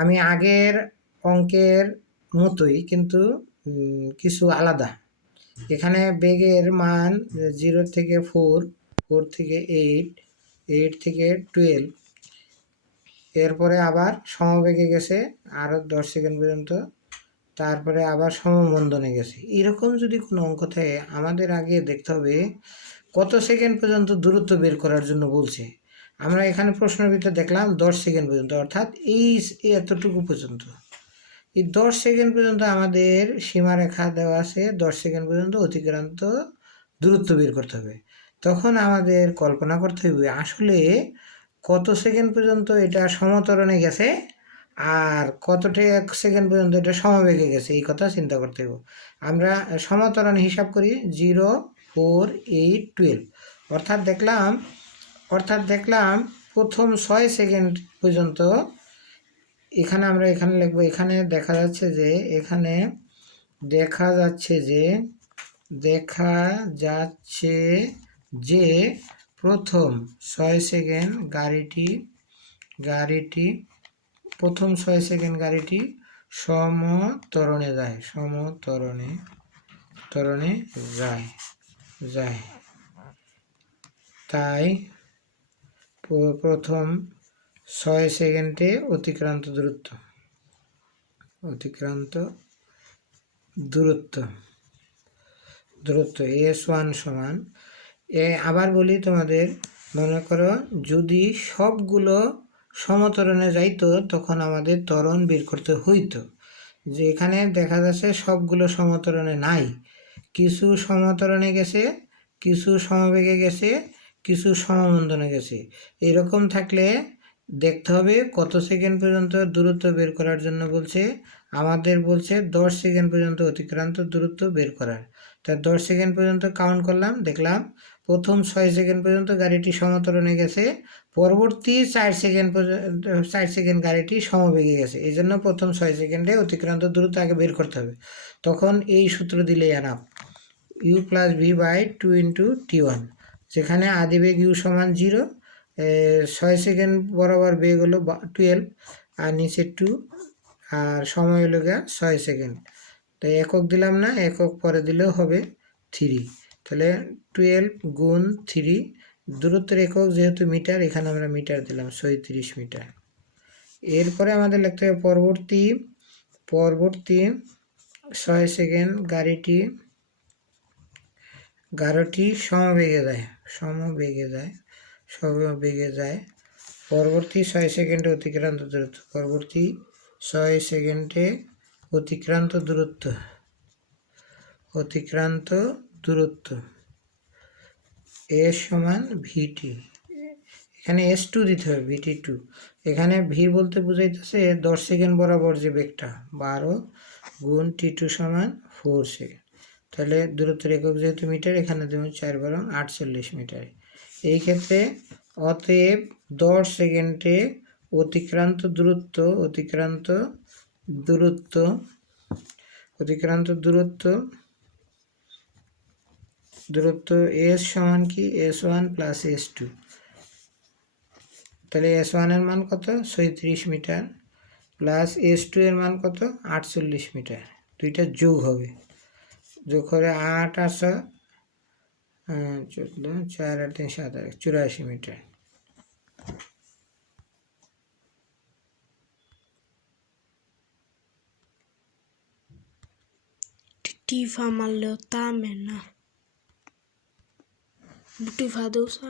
আমি আগের অঙ্কের মতোই, কিন্তু কিছু আলাদা। এখানে বেগের মান 0 থেকে 4, 4 থেকে 8, 8 থেকে 12, এরপরে আবার সমবেগে গেছে আরও 10 সেকেন্ড পর্যন্ত, তারপরে আবার সমবন্ধনে গেছে। এরকম যদি কোনো অঙ্ক থাকে আমাদের আগে দেখতে হবে কত সেকেন্ড পর্যন্ত দূরত্ব বের করার জন্য বলছে। আমরা এখানে প্রশ্নের ভিতরে দেখলাম 10 সেকেন্ড পর্যন্ত, অর্থাৎ এই এতটুকু পর্যন্ত। এই 10 সেকেন্ড পর্যন্ত আমাদের সীমারেখা দেওয়া আছে, 10 সেকেন্ড পর্যন্ত অতিক্রান্ত দূরত্ব বের করতে হবে। তখন আমাদের কল্পনা করতে হবে আসলে কত সেকেন্ড পর্যন্ত এটা সমতরণে গেছে আর কতটা সেকেন্ড পর্যন্ত এটা সমবেগে গেছে, এই কথা চিন্তা করতে হবে। আমরা সমতরণ হিসাব করি 0, 4, 8, 12, অর্থাৎ দেখলাম প্রথম 6 সেকেন্ড পর্যন্ত। এখানে আমরা লিখবো, এখানে দেখা যাচ্ছে যে প্রথম 6 সেকেন্ড গাড়িটি প্রথম 6 সেকেন্ড গাড়িটি সমতরণে যায়। তাই প্রথম 6 সেকেন্ডে অতিক্রান্ত দূরত্ব S1 সমান, আবার বলি তোমাদের, মনে করো যদি সবগুলো সমতরণে যাইতো তখন আমাদের ত্বরণ বের করতে হইতো। যে এখানে দেখা যাচ্ছে সবগুলো সমতরণে নাই, কিছু সমতরণে গেছে, কিছু সমবেগে গেছে, কিছু সমবন্ধনে গেছে। এরকম থাকলে দেখতে হবে কত সেকেন্ড পর্যন্ত দূরত্ব বের করার জন্য বলছে। আমাদের বলছে 10 সেকেন্ড পর্যন্ত অতিক্রান্ত দূরত্ব বের করার। তা 10 সেকেন্ড পর্যন্ত কাউন্ট করলাম, দেখলাম প্রথম 6 সেকেন্ড পর্যন্ত গাড়িটি সমতরণে গেছে, পরবর্তী 4 সেকেন্ড গাড়িটি সমবেগে গেছে। এই জন্য প্রথম 6 সেকেন্ডে অতিক্রান্ত দূরত্ব আগে বের করতে হবে। তখন এই সূত্র দিলে এনাফ, u + v / 2 × t1, যেখানে আদিবেগ u সমান 0, 6 সেকেন্ড বরাবর বেগ হলো 12 আর নিচে 2, আর সময় হলো 6 সেকেন্ড। তাই একক দিলাম না, একক পরে দিলেও হবে 3। তাহলে 12 গুণ 3, দূরত্বের একক যেহেতু মিটার, এখানে আমরা মিটার দিলাম 36 মিটার। এরপরে আমাদের লিখতে হবে পরবর্তী 6 সেকেন্ড গাড়িটি সমবেগে যায়। পরবর্তী 6 সেকেন্ডে অতিক্রান্ত দূরত্ব S সমান VT। এখানে S2 দিতে হবে, VT2। এখানে V বলতে বুঝাইতেছে 10 সেকেন্ড বরাবর যে বেগটা, 12 গুণ T2 সমান 4 সেকেন্ড। তাহলে দূরত্বের একক যেহেতু মিটার, এখানে দেবো 4 × 48 মিটার। এই ক্ষেত্রে অতএব 10 সেকেন্ডে অতিক্রান্ত দূরত্ব S সমান কি, S1 + S2। তাহলে S1 এর মান কত, 36 মিটার, প্লাস S2 এর মান কত, 48 মিটার। দুইটা যোগ হবে, যোগ করে 8 আসা 14, 4 আর 3 7, 84 metre. Tifa malle tamena. Tifa dosa.